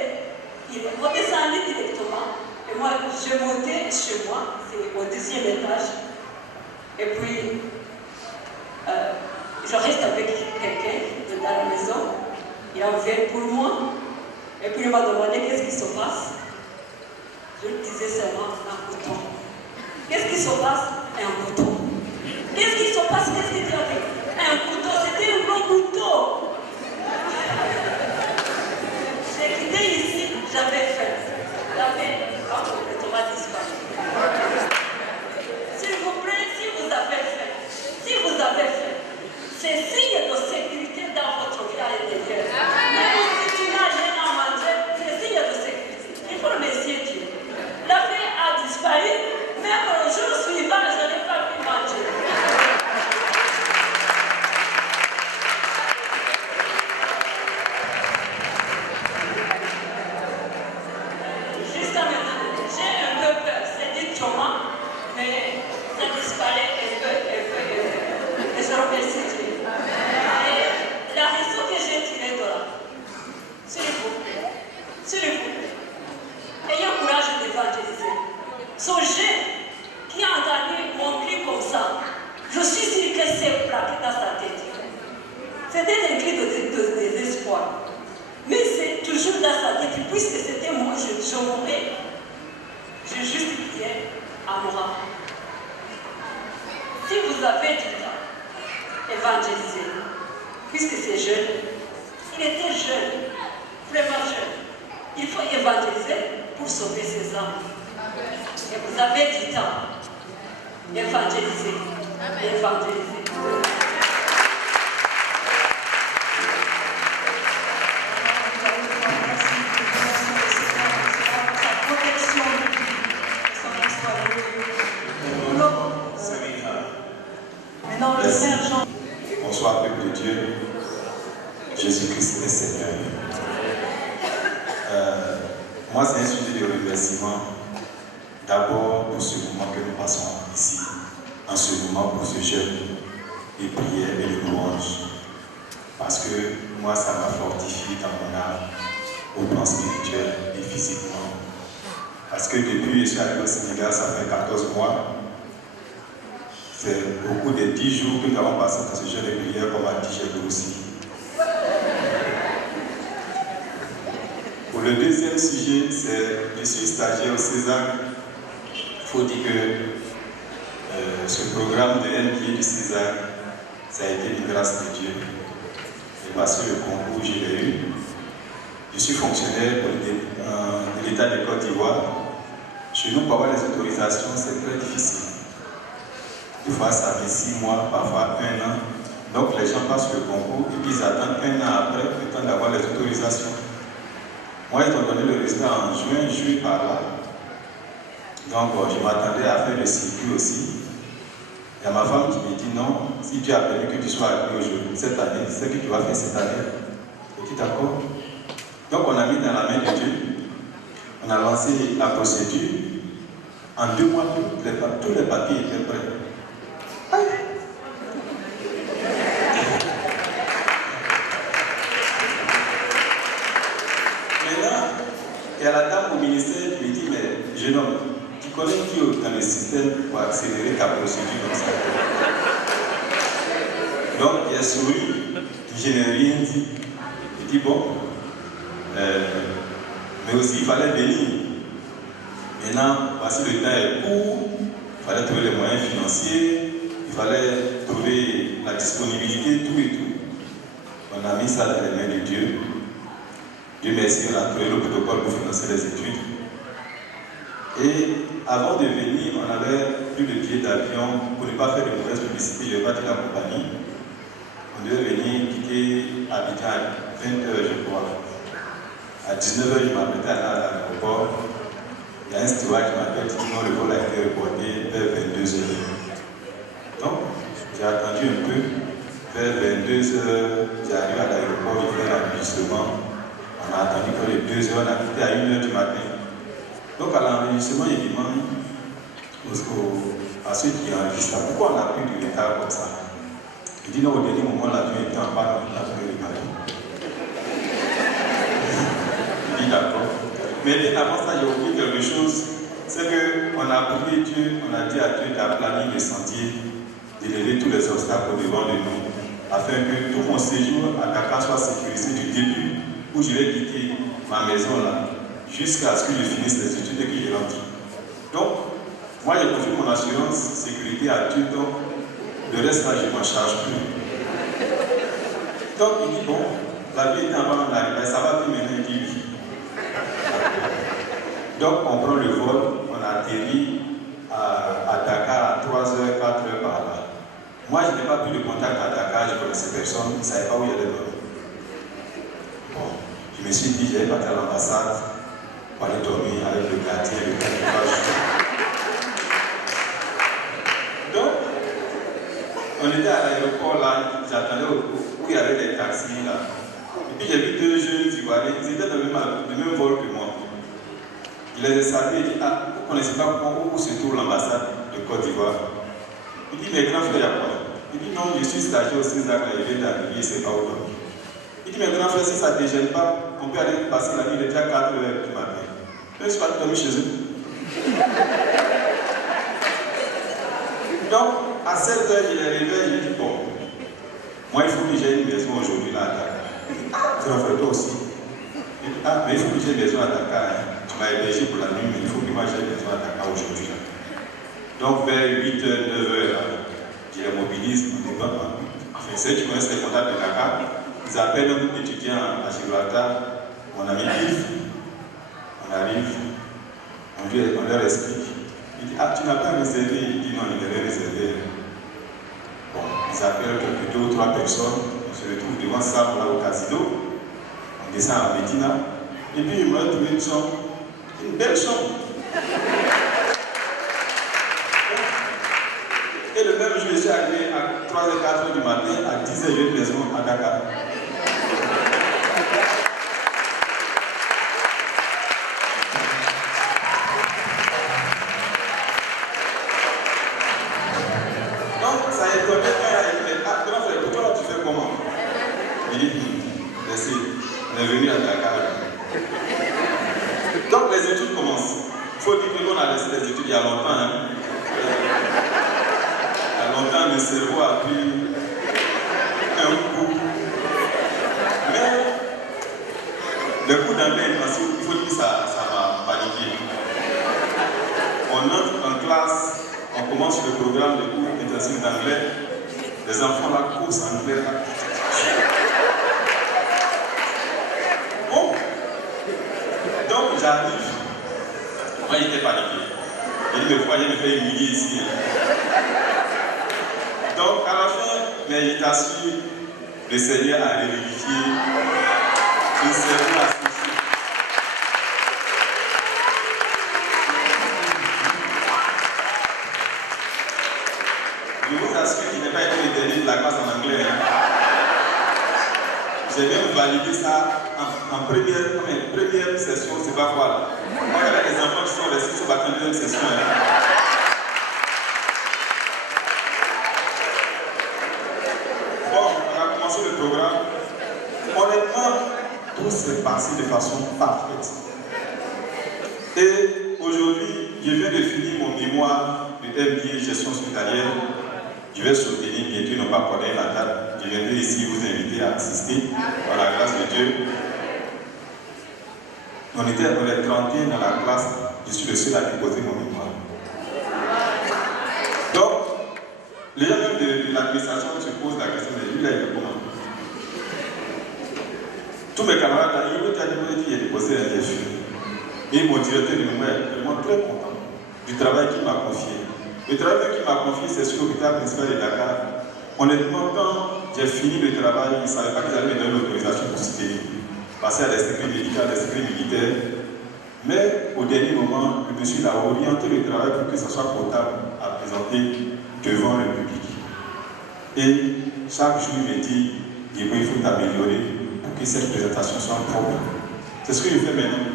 il est descendu directement. Et moi, je montais chez moi, c'est au 10e étage. Et puis, je reste avec quelqu'un dans la maison. Il a ouvert pour moi. Et puis, il m'a demandé qu'est-ce qui se passe. Je lui disais seulement un couteau. Qu'est-ce qui se passe? Un couteau. Qu'est-ce qui se passe? Qu'est-ce que tu as fait? Un couteau, c'était un gros couteau. J'ai quitté ici, j'avais faim. La faim a complètement disparu. S'il vous plaît, si vous avez faim, c'est signe de sécurité dans votre vie à l'intérieur. Même si tu n'as rien à manger, c'est signe de sécurité. Il faut remercier Dieu. La faim a disparu, même le jour suivant, je n'ai pas pu manger. Jusqu'à maintenant, j'ai un peu peur. C'est du trauma, mais ça disparaît un peu. Et je remercie Dieu. Et la raison que j'ai tirée de là, s'il vous plaît, ayez le courage d'évangéliser. Ce jeune qui a entendu mon cri comme ça, je suis sûre que c'est plaqué dans sa tête. C'était un cri de désespoir. Mais c'est toujours dans sa tête, puisque c'était moi, je mourrais. J'ai juste prié à moi. Si vous avez du temps, évangélisez. Puisque c'est jeune, il était jeune, vraiment jeune. Il faut évangéliser pour sauver ses âmes. Et vous avez du temps, évangélisez. Évangélisez. Bonsoir, peuple de Dieu. Jésus-Christ est Seigneur. Moi, c'est un sujet de remerciement. D'abord pour ce moment que nous passons ici, en ce moment pour ce jeûne, les prières et les louanges. Parce que moi, ça m'a fortifié dans mon âme, au plan spirituel et physiquement. Parce que depuis que je suis arrivé au Sénégal, ça fait 14 mois. C'est au cours des 10 jours que nous avons passé dans ce jeûne de prière, comme a dit Jésus aussi. Pour le deuxième sujet, c'est je suis stagiaire au César. Il faut dire que ce programme de MBA du César, ça a été une grâce de Dieu. Et parce que le concours, je l'ai eu. Je suis fonctionnaire de l'État de Côte d'Ivoire. Chez nous, pour avoir les autorisations, c'est très difficile. Des fois, ça met 6 mois, parfois 1 an. Donc, les gens passent le concours et puis ils attendent 1 an après le temps d'avoir les autorisations. Moi, ils ont donné le résultat en juin, juillet par là. Donc, je m'attendais à faire le circuit aussi. Il y a ma femme qui me dit non, si Dieu a permis que tu sois arrivé aujourd'hui, cette année, c'est ce que tu vas faire cette année. Es-tu d'accord? Donc, on a mis dans la main de Dieu. On a lancé la procédure. En 2 mois, tous les papiers étaient prêts. Aïe. Maintenant, il y a la dame au ministère qui me dit, mais jeune homme, tu connais qui est dans le système pour accélérer ta procédure comme ça? Donc, il a souri, je n'ai rien dit. Il dit, bon, mais aussi il fallait venir. Maintenant, voici le temps est court, il fallait trouver les moyens financiers, il fallait trouver la disponibilité, tout et tout. On a mis ça dans les mains de Dieu. Dieu merci, on a trouvé le protocole pour financer les études. Et avant de venir, on avait pris le billet d'avion pour ne pas faire de mauvaise publicité, je n'ai pas dit la compagnie. On devait venir quitter Abidjan à 20h, je crois. À 19h, je m'apprêtais à aller à l'aéroport. Il y a un steward qui m'appelle, dit non, le vol a été reporté vers 22h. Donc j'ai attendu un peu. Vers 22h, j'arrive à l'aéroport, je fais l'enregistrement. On a attendu que les 2h, on a quitté à 1h du matin. Donc à l'enregistrement, il demande à ceux qui enregistrent pourquoi on a pris du retard comme ça. Il dit non, au dernier moment, l'avion était en panne, on a pris le réparer. Il dit d'accord. Mais bien avant ça, j'ai oublié quelque chose. C'est qu'on a prié Dieu, on a dit à Dieu d'aplanir les sentiers, d'élever tous les obstacles au-devant de nous, afin que tout mon séjour à Dakar soit sécurisé du début où je vais quitter ma maison là, jusqu'à ce que je finisse les études et que je rentre. Donc, moi j'ai confié mon assurance sécurité à Dieu, donc le reste là je ne m'en charge plus. Donc il dit bon, la vie est en bas en arrière, ça va plus maintenant, il dit oui. Donc on prend le vol, on atterrit à Dakar à 3h, 4h par là. Moi je n'ai pas pris de contact à Dakar, je ne connaissais personne, je ne savais pas où il allait dormir. Bon, je me suis dit, j'allais partir à l'ambassade pour aller dormir avec le gardien, le gardien. Donc, on était à l'aéroport là, j'attendais où il y avait des taxis là. Et puis j'ai vu 2 jeunes Ivoiriens, ils étaient dans le même vol que moi. Il les a salués, il dit, ah, vous ne connaissez pas où se trouve l'ambassade de Côte d'Ivoire. Il dit, mais grand frère, il y a quoi? Il dit, non, je suis stagiaire au César, il vient d'arriver, il ne sait pas où dormir. Il dit, mais grand frère, si ça ne te gêne pas, on peut aller passer la nuit, il est déjà 4h du matin. Je ne suis pas dormi chez eux. Donc, à 7h, il est réveillé, il dit, bon, moi, il faut que j'aie une maison aujourd'hui là à Dakar. Il dit, ah, grand frère, toi aussi. Il dit, ah, mais il faut que j'aie une maison à Dakar. Hein. Tu m'as hébergé pour la nuit, mais il faut que moi j'aie une maison à Dakar aujourd'hui. Donc, vers 8h, 9h, je les mobilise, enfin, ceux qui connaissent les contacts de Dakar, ils appellent un étudiant à Gibraltar, mon ami Yves. On arrive, on leur explique. Il dit, ah, tu n'as pas réservé? Il dit, non, il avait réservé. Bon, ils appellent quelques 2 ou 3 personnes, on se retrouve devant ça, là au casino, on descend à Medina, et puis il m'a trouvé une chambre, une belle chambre. Et le même jour, je suis arrivé à 3h, 4h du matin, à 10h, j'ai une maison à Dakar. Donc, ça a étonné un, il dit, ah, grand frère, pour toi là, tu fais comment? Il dit, merci, on est venu à Dakar. Donc, les études commencent. Il faut dire que nous, on a laissé les études il y a longtemps. Hein. Longtemps, le cerveau a pris un coup. Mais le coup d'anglais, il faut dire que ça m'a paniqué. On entre en classe, on commence le programme de cours intensifs d'anglais. Les enfants la course en anglais. Bon, donc j'arrive. Moi, j'étais paniqué. Il dit, mais pourquoi je me fais humilier ici? Donc, à la fin, méditation, le Seigneur a réunifié, le Seigneur a soufflé. Je vous assure qu'il n'est pas été le dernier de la classe en anglais. J'ai même validé ça en première session, c'est pas quoi là. Moi, il y avait des enfants qui sont restés sur la deuxième session. Le programme, honnêtement, tout s'est passé de façon parfaite. Et aujourd'hui, je viens de finir mon mémoire de MBA gestion hospitalière. Je vais soutenir bientôt, ils n'ont pas connaît la date. Je viendrai ici vous inviter à assister, par la grâce de Dieu. On était 31 dans la classe, je suis le seul à déposer mon mémoire. Donc, les gens même de l'administration se posent la question, mais lui là, il est comment? Tous mes camarades, ils m'ont dit qu'il a déposé un défi. Et mon directeur de mémoire est vraiment très content du travail qu'il m'a confié. Le travail qu'il m'a confié, c'est sur l'hôpital principal de Dakar. Honnêtement, quand j'ai fini le travail, ils ne savaient pas qu'ils allaient me donner l'autorisation pour soutenir. Passer à des secrets médicaux, des secrets militaires. Mais au dernier moment, le monsieur a orienté le travail pour que ce soit potable à présenter devant le public. Et chaque jour, il me dit, il faut t'améliorer pour que cette présentation soit propre. C'est ce que je fais maintenant.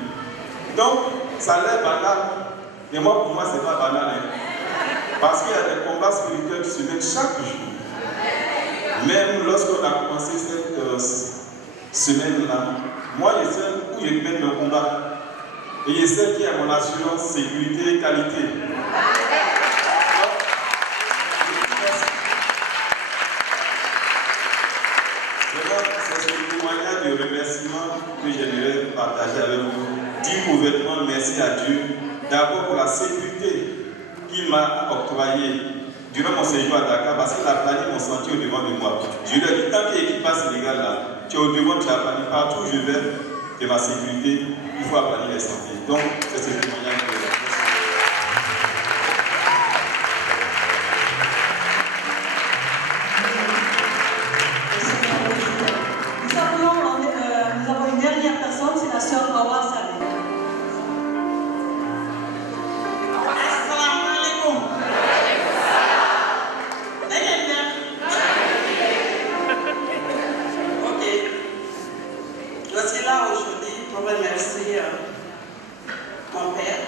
Donc, ça a l'air banal. Et moi, pour moi, ce n'est pas banal. Hein. Parce qu'il y a des combats spirituels qui se mènent chaque jour. Même lorsqu'on a commencé cette semaine-là, moi, je sais où je mène mes combats. Et je sais qui est mon assurance, sécurité et qualité. C'est ce témoignage de remerciement que j'aimerais partager avec vous. Dire ouvertement merci à Dieu, d'abord pour la sécurité qu'il m'a octroyée durant mon séjour à Dakar, parce qu'il a plané mon sentier au devant de moi. Je lui ai dit, tant que l'équipe passe Sénégal là, tu es au devant, tu as plané partout où je vais, de ma sécurité, il faut aplanir les sentiers. Donc, c'est ce témoignage que j'ai. Nous avons une dernière personne, c'est la sœur Awa Saleh. Assalamu alaikum. Ok. Je suis là aujourd'hui pour remercier mon père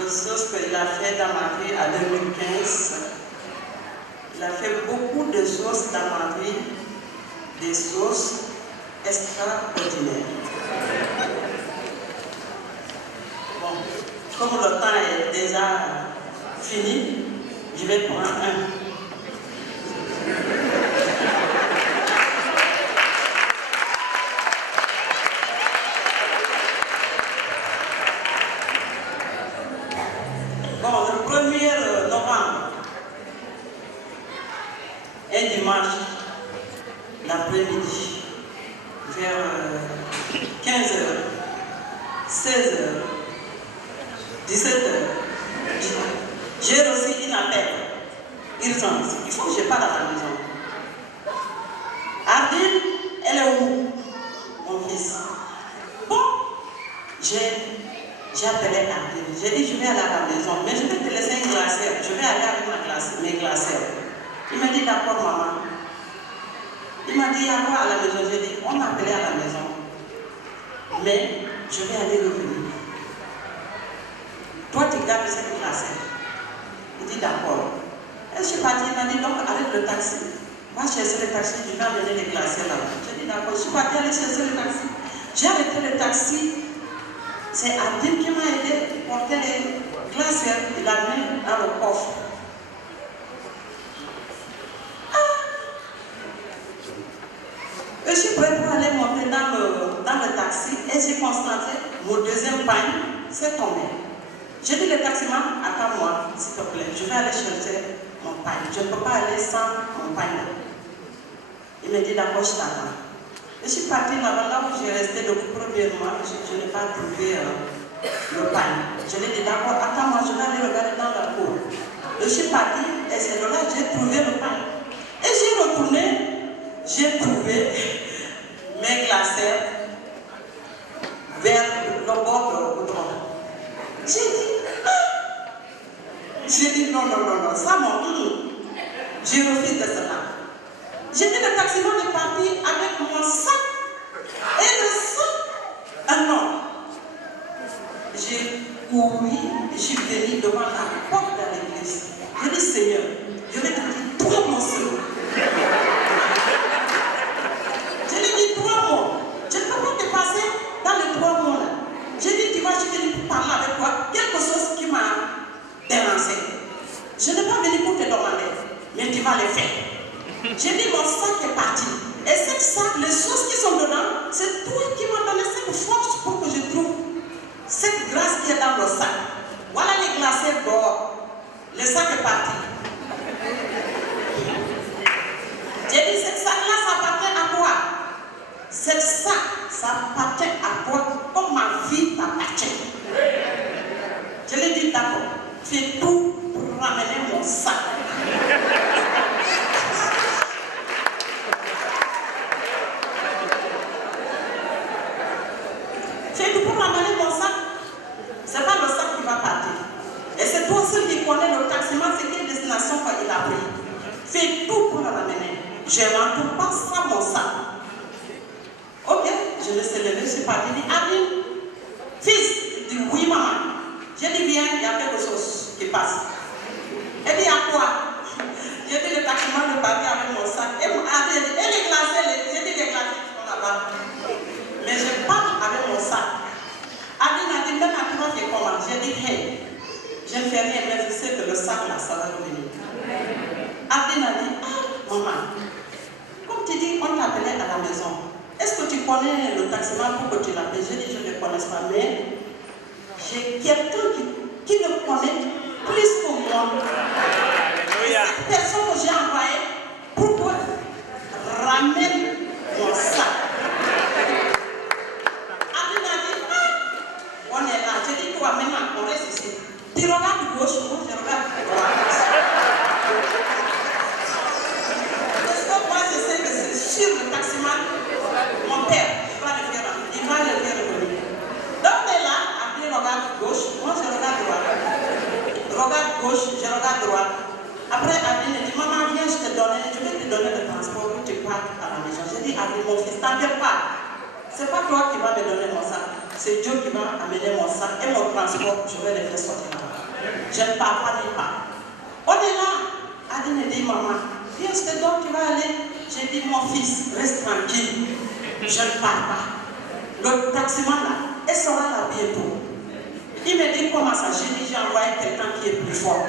de ce qu'il a fait dans ma vie en 2015. Il a fait beaucoup de choses dans ma vie, des choses extraordinaires. Bon, comme le temps est déjà fini, je vais prendre un. Bon, le 1er novembre, un dimanche, l'après-midi, vers 15h, 16h, 17h, j'ai reçu une appel urgence. Il faut que je parte à la maison. Ardine, elle est où? Mon fils. Bon, j'ai appelé Ardine. J'ai dit, je vais aller à la maison, mais je vais te laisser une glacière. Je vais aller avec mes glacières. Il m'a dit, d'accord, maman. Il m'a dit, il y a quoi à la maison? J'ai dit, on m'a appelé à la maison. Mais je vais aller revenir. Toi, tu gardes cette glacière. Il dit, d'accord. Et je suis partie, il m'a dit, donc arrête le taxi. Va chercher le taxi, je vais amener les glaciers là-bas. J'ai dit, d'accord. Je suis partie aller chercher le taxi. J'ai arrêté le taxi. C'est Abdel qui m'a aidé à porter les glacières. Il l'a mis dans le coffre. Je suis prête pour aller monter dans le taxi et j'ai constaté mon deuxième pagne s'est tombé. J'ai dit le taximan, attends-moi, s'il te plaît, je vais aller chercher mon pagne. Je ne peux pas aller sans mon pagne. Il me dit d'accord, je t'attends. Je suis partie là où j'ai resté le premier mois, je n'ai pas trouvé le pagne. Je lui ai dit d'accord, attends-moi, je vais aller regarder dans la cour. Je suis partie et c'est là que j'ai trouvé le pagne. Et j'ai retourné. J'ai trouvé mes glacières vers le bord de goudron. J'ai dit non, ça m'entoure. J'ai refusé cela. J'ai dit le taximan est parti avec mon sac et le sac. Ah non. J'ai couru, je suis venue devant la porte de l'église. J'ai dit Seigneur, je vais te dire, toi mon Seigneur. Je lui ai dit 3 mois. Je ne peux pas te passer dans les 3 mois là. J'ai dit tu vas, je vais parler avec toi. Quelque chose qui m'a dérangé. Je n'ai pas venu pour te demander, mais tu vas le faire. J'ai dit mon sac est parti. Et cette sac, les choses qui sont dedans, c'est toi qui m'as donné cette force pour que je trouve cette grâce qui est dans le sac. Voilà les glaciers dehors. Le sac est parti. J'ai dit cette sac-là, ça appartient à toi. Cette sac, ça appartient à toi comme ma vie t'appartient. Je lui ai dit d'accord, fais tout pour ramener mon sac. Fais tout pour ramener mon sac. C'est pas le sac qui va partir. Et c'est toi seul qui connais le taximan, c'est quelle destination. pour la ramener. Je ne rentre pas sans mon sac. Ok, je me suis levée, je suis partie, je dis, Adeline, fils, il dit, oui maman. J'ai dit, viens, il y a quelque chose qui passe. Elle dit, à quoi? J'ai dit, le taximan de partir avec mon sac. Elle m'a dit, elle est glacée, j'ai dit, les glacés qui sont là-bas. Mais je pars avec mon sac. Adeline a dit, même à toi, tu es comment? J'ai dit, hey, je ne fais rien, mais je sais que le sac là, ça va revenir. Adeline a dit, ah, maman, comme tu dis, on t'appelait à la maison. Est-ce que tu connais le taximan pour que tu l'appelles? J'ai dit, je ne le connais pas, mais j'ai quelqu'un qui le connaît plus que moi. Et cette personne que j'ai envoyée, pourquoi ramène mon sac? Adeline a dit, ah, on est là. J'ai dit, toi maintenant, on reste ici. Tu regardes gauche, moi je regarde droite. Parce que moi je sais que c'est sur le taximan, mon père, il va le faire revenir. Donc on est là, après regarde gauche, moi je regarde droite. Regarde gauche, je regarde droite. Après Adeline dit, maman viens, je vais te donner le transport pour que tu partes à la maison. J'ai dit, Adeline, mon fils, t'inquiète pas. C'est pas toi qui vas me donner mon sac. C'est Dieu qui va amener mon sac et mon transport, je vais le faire sortir là-bas. Je ne pars pas ni pas. On est là. Adeline dit, maman, viens, je te donne, tu vas aller. J'ai dit, mon fils, reste tranquille. Je ne pars pas. Le taximan là, elle sera là bientôt. Il me dit, comment ça? J'ai dit, j'ai envoyé quelqu'un qui est plus fort.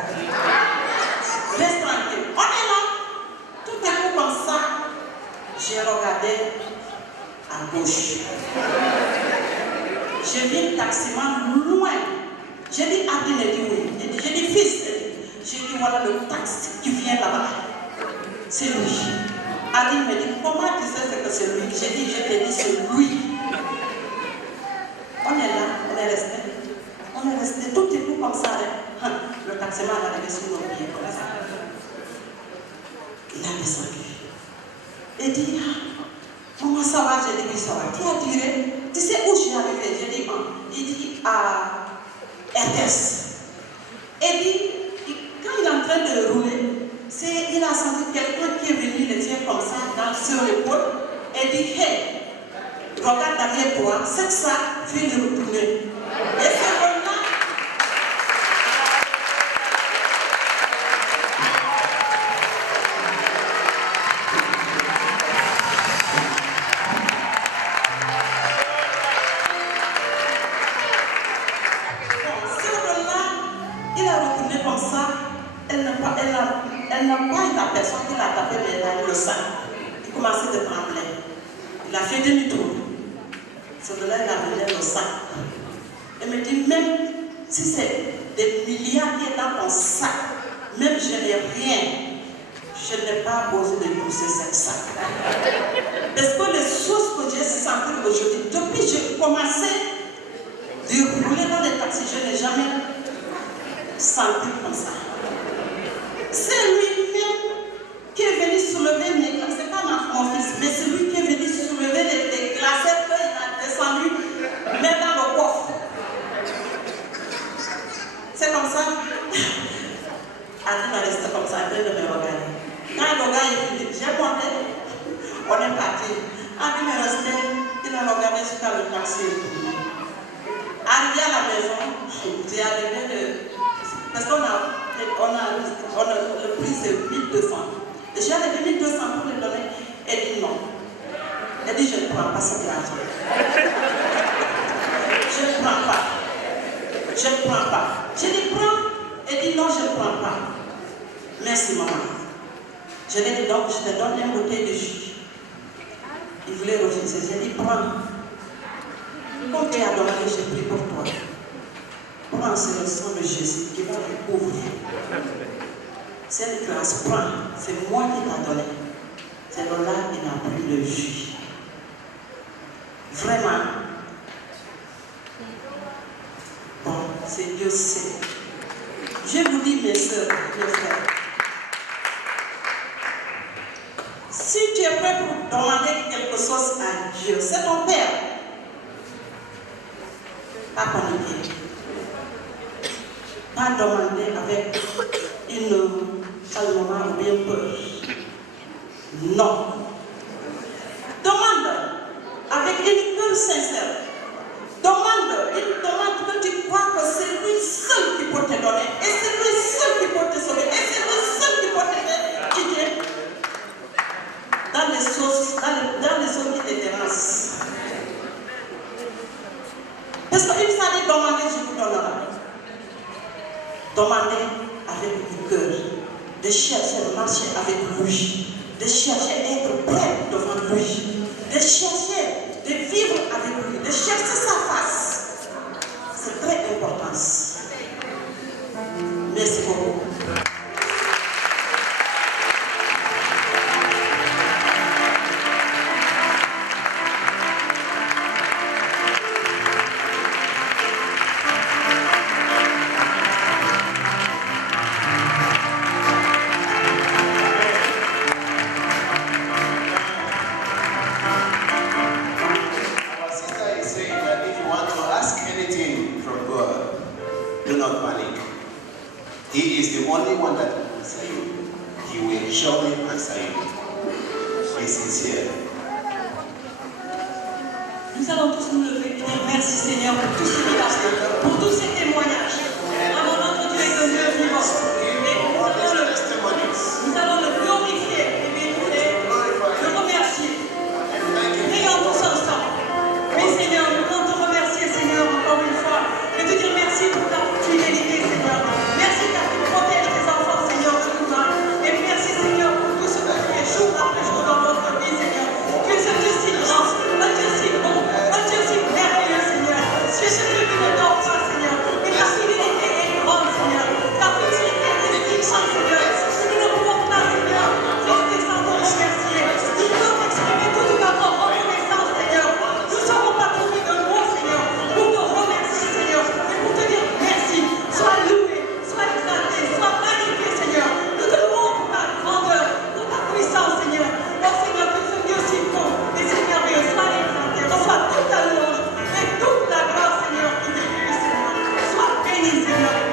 Reste tranquille. On est là. Tout est coup comme ça. J'ai regardé à gauche. J'ai vu le taximan loin. J'ai dit, Adeline, elle dit oui. J'ai dit, fils, j'ai dit, voilà le taxi qui vient là-bas. C'est lui. Adeline me dit, comment tu sais que c'est lui? J'ai dit, je t'ai dit, c'est lui. On est là, on est resté. On est resté, tout est tout comme ça. Le taximan est arrivé sur nos pieds comme ça. Il a descendu. Il dit, maman, ça va? J'ai dit, oui, ça va. Qui a tiré? Tu sais où je suis arrivé? J'ai dit, il dit, à RTS. Et dit, quand il est en train de rouler, il a senti quelqu'un qui est venu le tirer comme ça sur l'épaule et dit, hey, regarde derrière toi, c'est ça, fais le retourner. Et c'est comme là. Elle n'a pas eu la personne qui l'a tapé, mais elle a eu le sang. Il commençait de trembler. Il a fait demi-tour. C'est de là qu'il a donné le sang. Elle me dit, même si c'est des milliards qui sont dans ton sac, même je n'ai rien, je n'ai pas osé de pousser cette sac. Parce que les choses que j'ai senties aujourd'hui, depuis que j'ai commencé de rouler dans les taxis, je n'ai jamais senti comme ça. C'est lui-même qui est venu soulever mes glaces. Ce n'est pas mon fils, mais c'est lui qui est venu soulever les glacettes qu'il a descendu, mettre dans le coffre. C'est comme ça. Adeline va rester comme ça, elle de me regarder. Quand le gars est venu, j'ai monté, on est parti. Adeline est resté, il a regardé jusqu'à le taxi. Arrivé à la maison, j'ai arrivé parce qu'on le prix c'est 1200. J'ai arrivé 1200 pour lui donner. Elle dit non. Elle dit je ne prends pas cet argent. Je ne prends pas. Je ne prends pas. Je dis prends. Elle dit non, je ne prends pas. Merci maman. Je lui ai dit donc je te donne une bouteille de jus. Il voulait refuser. J'ai dit prends. Comme tu as demandé, j'ai pris pour toi. Prends, c'est le sang de Jésus qui va te couvrir. Cette grâce, prends, c'est moi qui t'a donné. C'est là qui n'a pris le jus. Vraiment. Bon, c'est Dieu sait. Je vous dis, mes soeurs, mes frères, si tu es prêt pour demander quelque chose à Dieu, c'est ton Père. Pas paniquer. Pas demander avec une calmement ou bien peur. Non. Demande avec une cœur sincère. Demande une demande que tu crois que c'est lui seul qui peut te donner, et c'est lui seul qui peut te sauver, et c'est lui seul qui peut te guider dans les choses qui te dérangent. Parce qu'il fallait demander, je vous donnerai. Demandez avec le cœur, de chercher à marcher avec lui, de chercher à être prêt devant lui, de chercher de vivre avec lui, de chercher sa face. C'est très important. Merci beaucoup. He is the only one that will answer you. He will surely answer you. Be sincere. Nous allons tous nous lever et dire merci Seigneur pour tout ce qu'il a fait, pour tous ces témoignages. Vraiment, notre Dieu est un Dieu vivant. Et nous allons le glorifier et le remercier. Prions tous ensemble. Oui Seigneur, nous voulons te remercier Seigneur encore une fois et te dire merci pour ta fidélité Seigneur. Merci car tu protèges tes enfants Seigneur de tout mal. Et merci Seigneur pour tout ce que tu fais jour après jour dans notre vie Seigneur. Tu es un Dieu si grand, un Dieu si bon, un Dieu si merveilleux Seigneur. Tu es ce Dieu qui ne dort pas Seigneur. Et ta fidélité est grande Seigneur. Ta fidélité est puissante Seigneur. Nous ne pouvons pas Seigneur rester sans te remercier. Nous pouvons exprimer toute notre reconnaissance Seigneur. Nous ne serons pas trouvés de mots Seigneur pour te remercier Seigneur et pour te dire merci. Sois loué, sois exalté, sois magnifié Seigneur. Nous te louons pour ta grandeur, pour ta puissance Seigneur. Oh Seigneur, tu es un Dieu si bon et si merveilleux. Sois exalté, reçois toute ta louange et toute la gloire Seigneur qui t'est due Seigneur. Sois béni Seigneur.